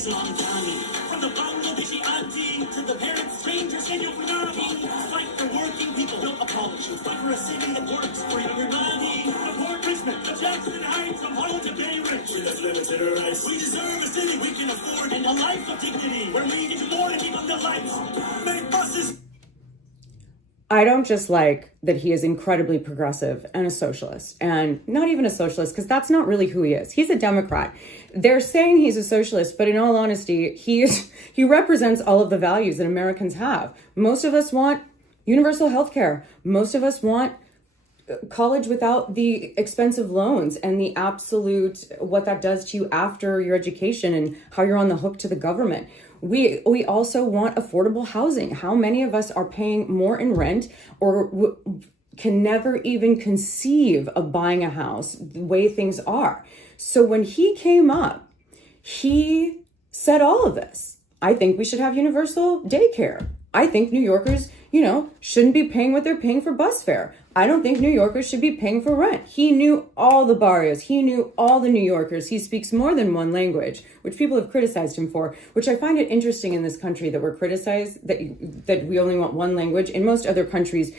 Zohran Mamdani. From the Bangladeshi ante to the parents, strangers, and your fight for working people, no apology. Fight for a city that works for everybody. A Port Richmond, a Jackson Heights, from Hull to Bay Ridge. With unlimited rights, we deserve a city we can afford, and a life of dignity where we get more to keep up the lights. Make buses. I don't just like that he is incredibly progressive and a socialist, and not even a socialist, because that's not really who he is. He's a Democrat. They're saying he's a socialist, but in all honesty, he represents all of the values that Americans have. Most of us want universal health care. Most of us want college without the expensive loans and the absolute, what that does to you after your education and how you're on the hook to the government. We also want affordable housing. How many of us are paying more in rent or can never even conceive of buying a house the way things are? So when he came up, he said all of this. I think we should have universal daycare. I think New Yorkers, shouldn't be paying what they're paying for bus fare. I don't think New Yorkers should be paying for rent. He knew all the barrios. He knew all the New Yorkers. He speaks more than one language, which people have criticized him for, which I find it interesting in this country that we're criticized, that we only want one language. In most other countries,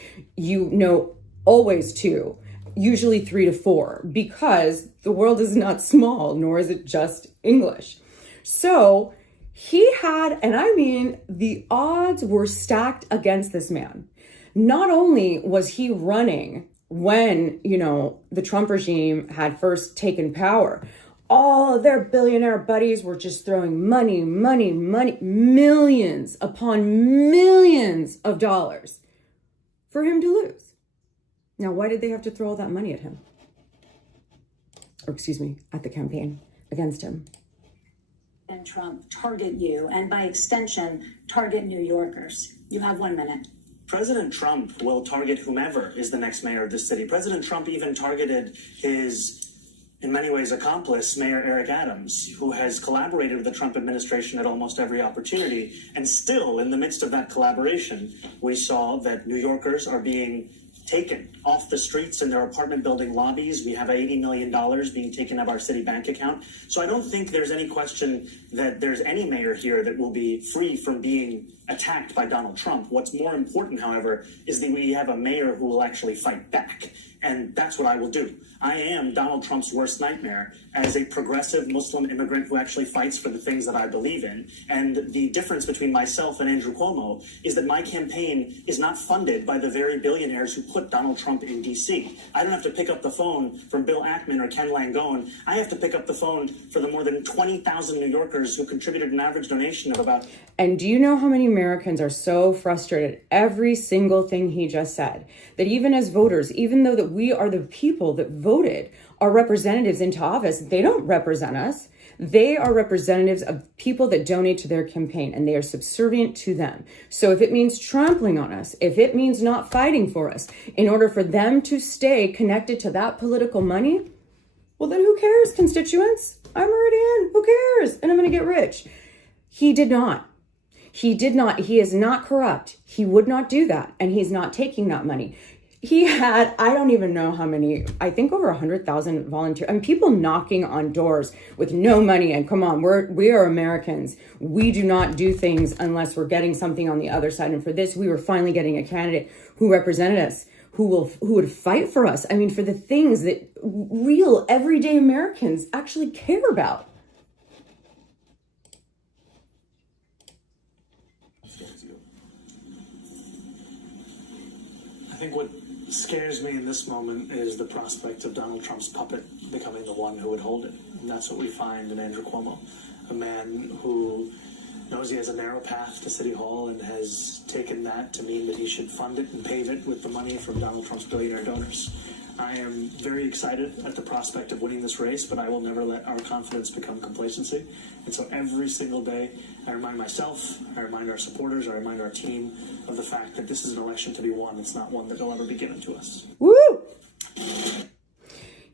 always two, usually 3 to 4, because the world is not small, nor is it just English. So he had, and I mean, the odds were stacked against this man. Not only was he running when, the Trump regime had first taken power, all of their billionaire buddies were just throwing money, millions upon millions of dollars for him to lose. Now, why did they have to throw all that money at him? Or at the campaign against him? And Trump target you, and by extension, target New Yorkers. You have 1 minute. President Trump will target whomever is the next mayor of this city. President Trump even targeted his, in many ways, accomplice, Mayor Eric Adams, who has collaborated with the Trump administration at almost every opportunity. And still, in the midst of that collaboration, we saw that New Yorkers are being taken off the streets in their apartment building lobbies. We have $80 million being taken out of our city bank account. So I don't think there's any question that there's any mayor here that will be free from being attacked by Donald Trump. What's more important, however, is that we have a mayor who will actually fight back. And that's what I will do. I am Donald Trump's worst nightmare as a progressive Muslim immigrant who actually fights for the things that I believe in. And the difference between myself and Andrew Cuomo is that my campaign is not funded by the very billionaires who put Donald Trump in D.C. I don't have to pick up the phone from Bill Ackman or Ken Langone. I have to pick up the phone for the more than 20,000 New Yorkers who contributed an average donation of about... And do you know how many Americans are so frustrated at every single thing he just said? That even as voters, even though that we are the people that voted our representatives into office, they don't represent us. They are representatives of people that donate to their campaign, and they are subservient to them. So if it means trampling on us, if it means not fighting for us, in order for them to stay connected to that political money, well, then who cares, constituents? I'm already in. Who cares? And I'm going to get rich. He did not. He did not. He is not corrupt. He would not do that. And he's not taking that money. He had, I don't even know how many, I think over 100,000 volunteers. I mean, people knocking on doors with no money. And come on, we are Americans. We do not do things unless we're getting something on the other side. And for this, we were finally getting a candidate who represented us, who would fight for us. I mean, for the things that real everyday Americans actually care about. I think what scares me in this moment is the prospect of Donald Trump's puppet becoming the one who would hold it. And that's what we find in Andrew Cuomo, a man who knows he has a narrow path to City Hall and has taken that to mean that he should fund it and pave it with the money from Donald Trump's billionaire donors. I am very excited at the prospect of winning this race, but I will never let our confidence become complacency. And so every single day, I remind myself, I remind our supporters, I remind our team of the fact that this is an election to be won. It's not one that will ever be given to us. Woo!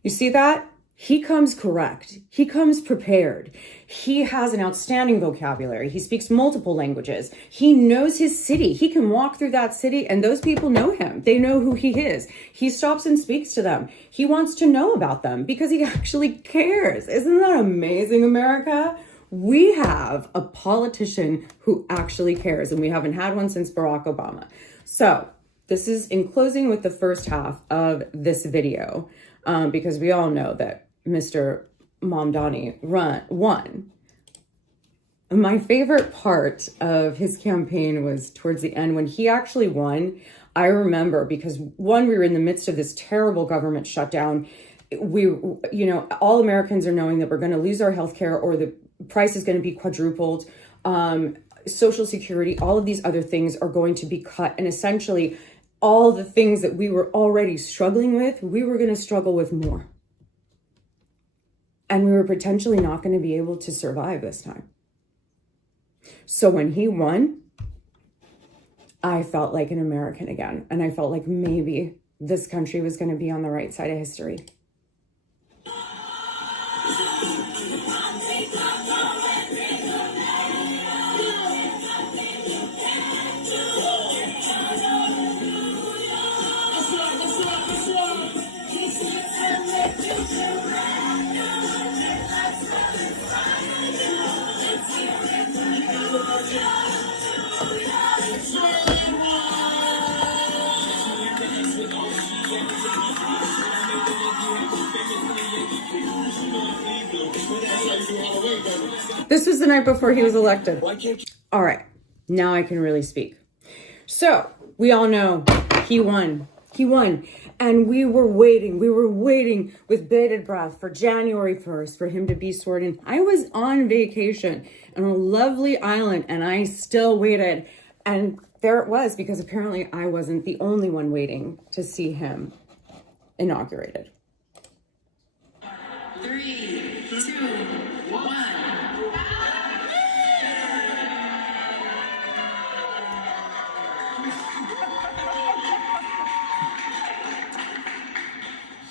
You see that? He comes correct. He comes prepared. He has an outstanding vocabulary. He speaks multiple languages. He knows his city. He can walk through that city and those people know him. They know who he is. He stops and speaks to them. He wants to know about them because he actually cares. Isn't that amazing, America? We have a politician who actually cares, and we haven't had one since Barack Obama. So this is in closing with the first half of this video, because we all know that Mr. Mamdani won. My favorite part of his campaign was towards the end when he actually won. I remember because one, we were in the midst of this terrible government shutdown. All Americans are knowing that we're going to lose our healthcare or the price is going to be quadrupled. Social Security, all of these other things are going to be cut. And essentially all the things that we were already struggling with, we were going to struggle with more. And we were potentially not going to be able to survive this time. So when he won, I felt like an American again. And I felt like maybe this country was going to be on the right side of history. This was the night before he was elected. All right, now I can really speak. So we all know he won. He won. And we were waiting with bated breath for January 1st for him to be sworn in. I was on vacation on a lovely island and I still waited. And there it was, because apparently I wasn't the only one waiting to see him inaugurated. 3, 2, 1.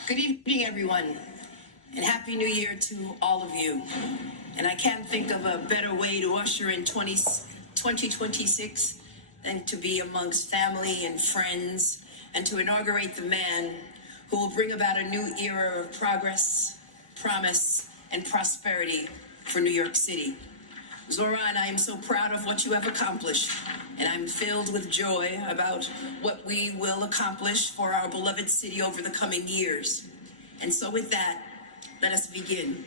Good evening, everyone, and Happy New Year to all of you. And I can't think of a better way to usher in 2026 than to be amongst family and friends and to inaugurate the man who will bring about a new era of progress, promise, and prosperity for New York City. Zohran, I am so proud of what you have accomplished, and I'm filled with joy about what we will accomplish for our beloved city over the coming years. And so with that, let us begin.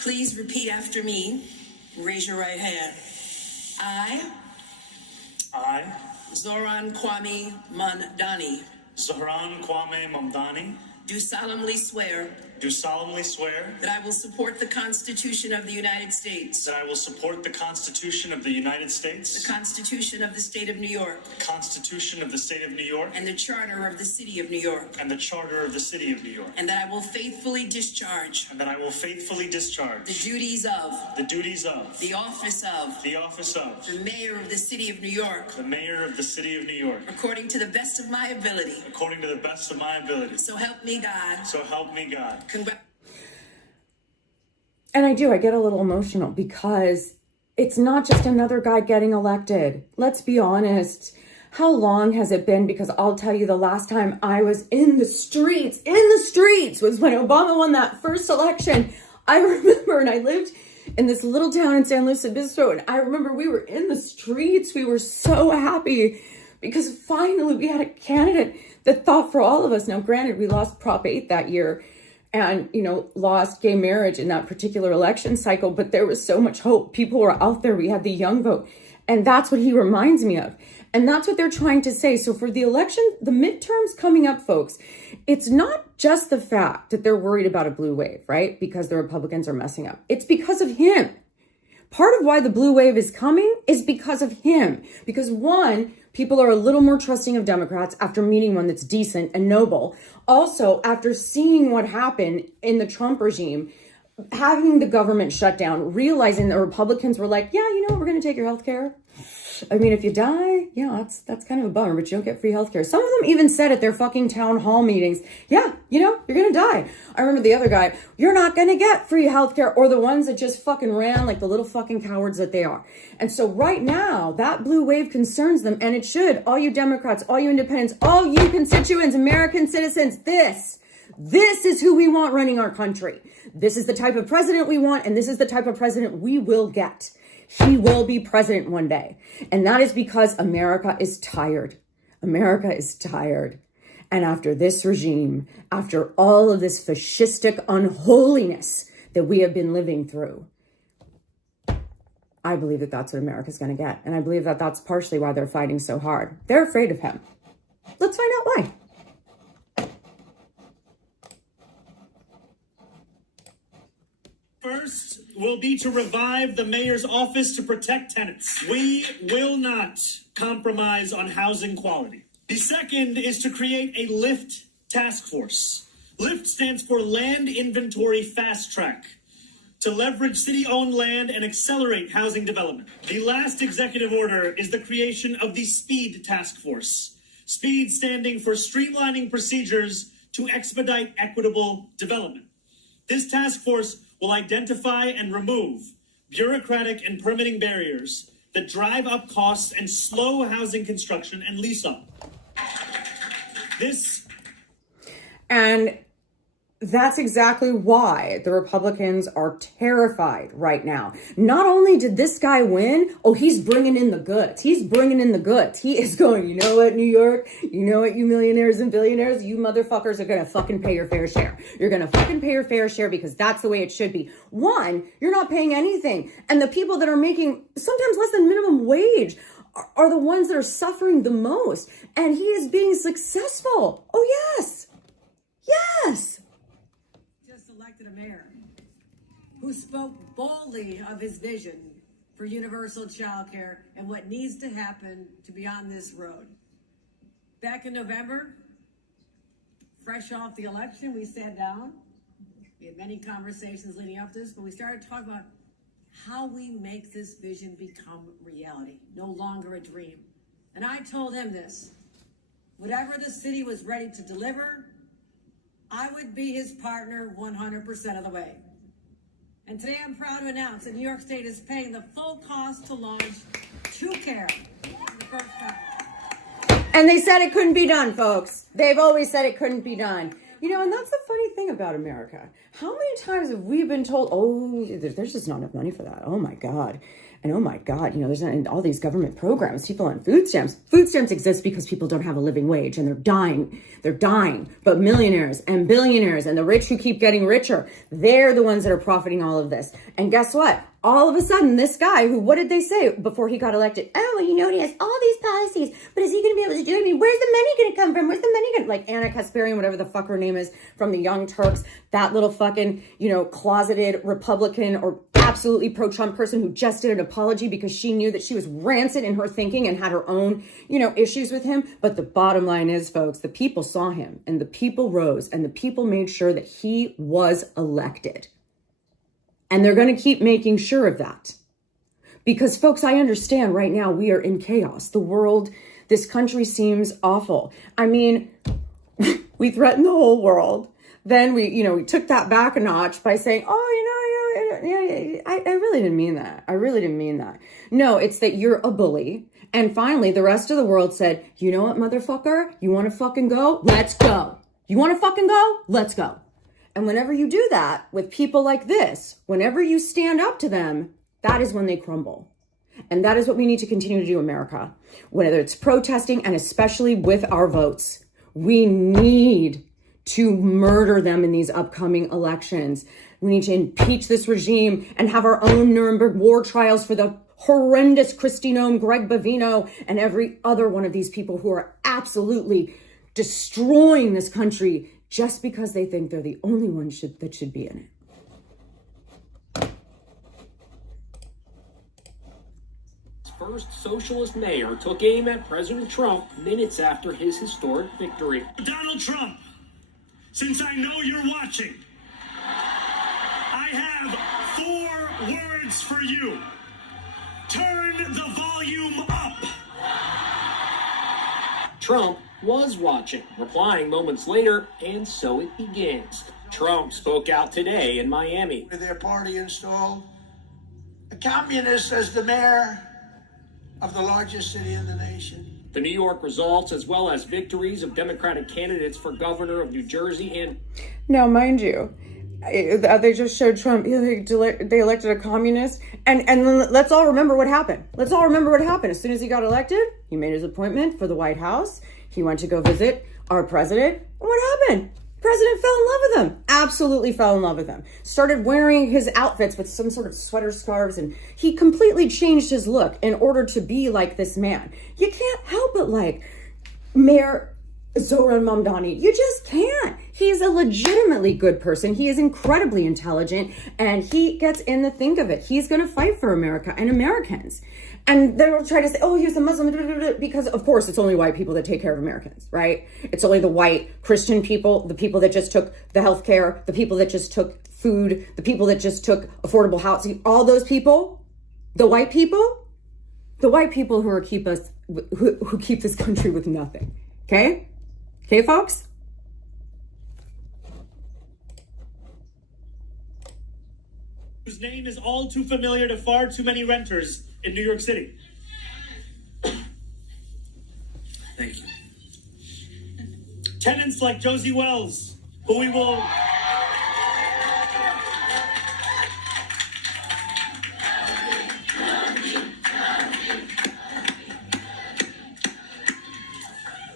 Please repeat after me. Raise your right hand. I, Zohran Mamdani, Zohran Mamdani, do solemnly swear that I will support the Constitution of the United States, that I will support the Constitution of the United States, the Constitution of the State of New York, the Constitution of the State of New York, and the Charter of the City of New York, and the Charter of the City of New York, and that I will faithfully discharge and that I will faithfully discharge the duties of the office of the Mayor of the City of New York, Mayor of the City of New York, according to the best of my ability. So help me God. And I get a little emotional because it's not just another guy getting elected. Let's be honest. How long has it been? Because I'll tell you, the last time I was in the streets was when Obama won that first election. I remember, and I lived in this little town in San Luis Obispo, and I remember we were in the streets. We were so happy because finally we had a candidate that thought for all of us. Now, granted, we lost Prop 8 that year and, lost gay marriage in that particular election cycle, but there was so much hope. People were out there. We had the young vote. And that's what he reminds me of. And that's what they're trying to say. So for the election, the midterms coming up, folks, it's not just the fact that they're worried about a blue wave, right? Because the Republicans are messing up. It's because of him. Part of why the blue wave is coming is because of him. Because one, people are a little more trusting of Democrats after meeting one that's decent and noble. Also, after seeing what happened in the Trump regime, having the government shut down, realizing the Republicans were like, yeah, we're going to take your health care. I mean, if you die, that's kind of a bummer, but you don't get free healthcare. Some of them even said at their fucking town hall meetings, yeah, you're going to die. I remember the other guy, you're not going to get free healthcare, or the ones that just fucking ran like the little fucking cowards that they are. And so right now, that blue wave concerns them, and it should. All you Democrats, all you independents, all you constituents, American citizens, this is who we want running our country. this is the type of president we want, and this is the type of president we will get. He will be president one day. And that is because America is tired. America is tired. And after this regime, after all of this fascistic unholiness that we have been living through, I believe that that's what America's going to get. And I believe that that's partially why they're fighting so hard. They're afraid of him. Let's find out why. First will be to revive the mayor's office to protect tenants. We will not compromise on housing quality. The second is to create a LIFT task force. LIFT stands for Land Inventory Fast Track, to leverage city-owned land and accelerate housing development. The last executive order is the creation of the SPEED task force. SPEED standing for Streamlining Procedures to Expedite Equitable Development. This task force will identify and remove bureaucratic and permitting barriers that drive up costs and slow housing construction and lease up. And that's exactly why the Republicans are terrified right now. Not only did this guy win, he's bringing in the goods. He's bringing in the goods. He is going, you know what, New York? You know what, you millionaires and billionaires? You motherfuckers are going to fucking pay your fair share. You're going to fucking pay your fair share because that's the way it should be. One, you're not paying anything. And the people that are making sometimes less than minimum wage are the ones that are suffering the most. And he is being successful. Oh, yes. Yes. Just elected a mayor who spoke boldly of his vision for universal childcare and what needs to happen to be on this road. Back in November, fresh off the election, we sat down. We had many conversations leading up to this, but we started talking about how we make this vision become reality, no longer a dream. And I told him this: whatever the city was ready to deliver, I would be his partner 100% of the way. And today I'm proud to announce that New York State is paying the full cost to launch True Care for the first time. And they said it couldn't be done, folks. They've always said it couldn't be done. You know, and that's the funny thing about America. How many times have we been told, there's just not enough money for that. Oh my God. And oh my God, there's not all these government programs, people on food stamps. Food stamps exist because people don't have a living wage and they're dying. They're dying. But millionaires and billionaires and the rich who keep getting richer, they're the ones that are profiting all of this. And guess what? All of a sudden, this guy who, what did they say before he got elected? Oh, well, he has all these policies, but is he going to be able to do it? I mean, where's the money going to come from? Where's the money going to, like Anna Kasparian, whatever the fuck her name is, from the Young Turks, that little fucking, closeted Republican or absolutely pro-Trump person who just did an apology because she knew that she was rancid in her thinking and had her own, issues with him. But the bottom line is, folks, the people saw him and the people rose and the people made sure that he was elected. And they're going to keep making sure of that. Because, folks, I understand right now we are in chaos. The world, this country seems awful. I mean, we threatened the whole world. Then we took that back a notch by saying, I really didn't mean that. I really didn't mean that. No, it's that you're a bully. And finally, the rest of the world said, you know what, motherfucker? You want to fucking go? Let's go. You want to fucking go? Let's go. And whenever you do that with people like this, whenever you stand up to them, that is when they crumble. And that is what we need to continue to do, America. Whether it's protesting and especially with our votes, we need to murder them in these upcoming elections. We need to impeach this regime and have our own Nuremberg war trials for the horrendous Kristi Noem, Greg Bavino, and every other one of these people who are absolutely destroying this country just because they think they're the only ones that should be in it. First socialist mayor took aim at President Trump minutes after his historic victory. Donald Trump, since I know you're watching, I have 4 words for you. Turn the volume up. Trump was watching, replying moments later, and so it begins. Trump spoke out today in Miami. With their party installed a communist as the mayor of the largest city in the nation. The New York results, as well as victories of Democratic candidates for governor of New Jersey and... Now, mind you, They just showed Trump. They elected a communist, and let's all remember what happened. Let's all remember what happened. As soon as he got elected, he made his appointment for the White House. He went to go visit our president. And what happened? President fell in love with him. Absolutely fell in love with him. Started wearing his outfits with some sort of sweater scarves, and he completely changed his look in order to be like this man. You can't help but like Mayor Zohran Mamdani. You just can't. He's a legitimately good person. He is incredibly intelligent, and he gets in the think of it. He's going to fight for America and Americans. And they'll try to say, oh, he was a Muslim, because of course it's only white people that take care of Americans, right? It's only the white Christian people, the people that just took the healthcare, the people that just took food, the people that just took affordable housing, all those people, the white people who keep this country with nothing. Okay? Okay, folks? Whose name is all too familiar to far too many renters in New York City. Thank you. Tenants like Josie Wells, who we will...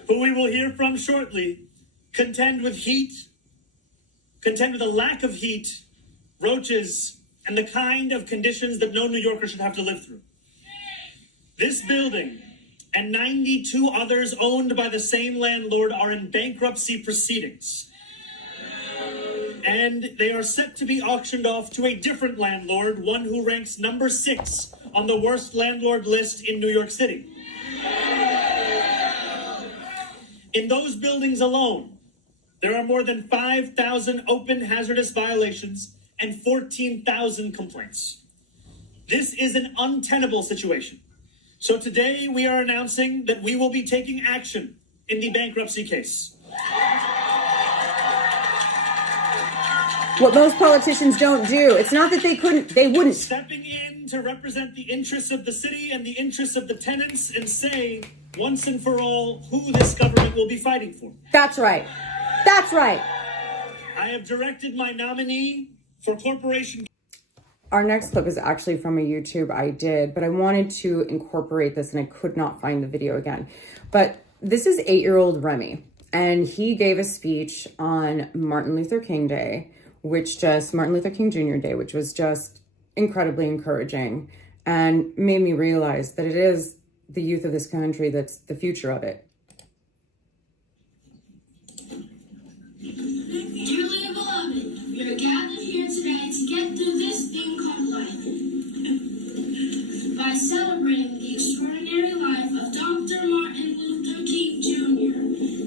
who we will hear from shortly, contend with a lack of heat, roaches, and the kind of conditions that no New Yorker should have to live through. This building and 92 others owned by the same landlord are in bankruptcy proceedings. And they are set to be auctioned off to a different landlord, one who ranks number 6 on the worst landlord list in New York City. In those buildings alone, there are more than 5,000 open hazardous violations and 14,000 complaints. This is an untenable situation. So today we are announcing that we will be taking action in the bankruptcy case. What most politicians don't do. It's not that they wouldn't. Stepping in to represent the interests of the city and the interests of the tenants and say, once and for all, who this government will be fighting for. That's right. That's right. I have directed my nominee for corporation. Our next clip is actually from a YouTube I did, but I wanted to incorporate this and I could not find the video again. But this is 8-year-old Remy, and he gave a speech on Martin Luther King Day, Martin Luther King Jr. Day, which was just incredibly encouraging and made me realize that it is the youth of this country that's the future of it. Dearly beloved, we are gathered here today to get through this thing called life. By celebrating the extraordinary life of Dr. Martin Luther King Jr.,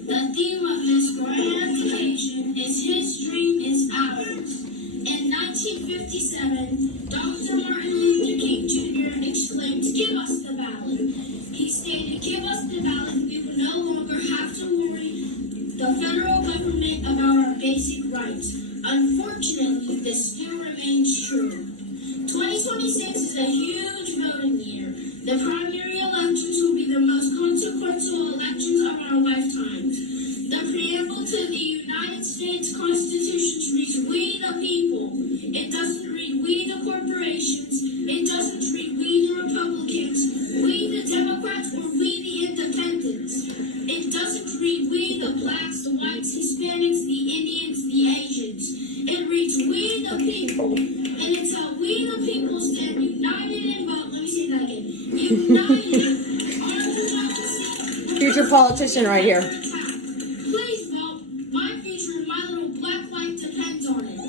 the theme of this grand occasion is His Dream is Ours. In 1957, Dr. Martin Luther King Jr. exclaimed, "Give us the ballot." He stated, "Give us the ballot, we will no longer have to worry the federal government about our basic rights." Unfortunately, this still remains true. 2026 is a huge voting year. The primary elections will be the most consequential elections of our lifetimes. The preamble to the United States Constitution reads, "We the people." It doesn't read, "We the corporations." It doesn't read, "We the Republicans," "We the Democrats," or "We the Independents." It doesn't read, "We the blacks, the whites, Hispanics, the Indians, the Asians." It reads, "We the people." And it's how we the people stand united and vote. Let me say that again. United. Our democracy. Future politician right here. Please vote. My future and my little black life depends on it.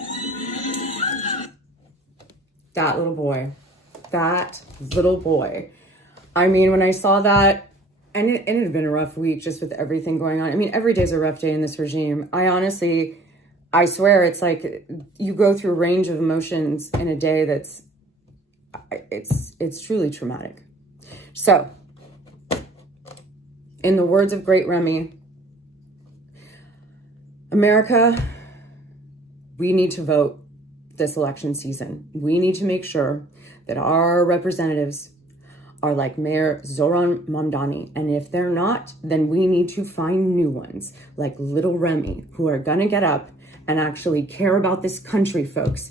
That little boy. I mean, when I saw that, and it had been a rough week just with everything going on. I mean, every day's a rough day in this regime. I swear it's like you go through a range of emotions in a day that's, it's truly traumatic. So, in the words of great Remy, America, we need to vote this election season. We need to make sure that our representatives are like Mayor Zohran Mamdani. And if they're not, then we need to find new ones like little Remy, who are gonna get up and actually care about this country, folks.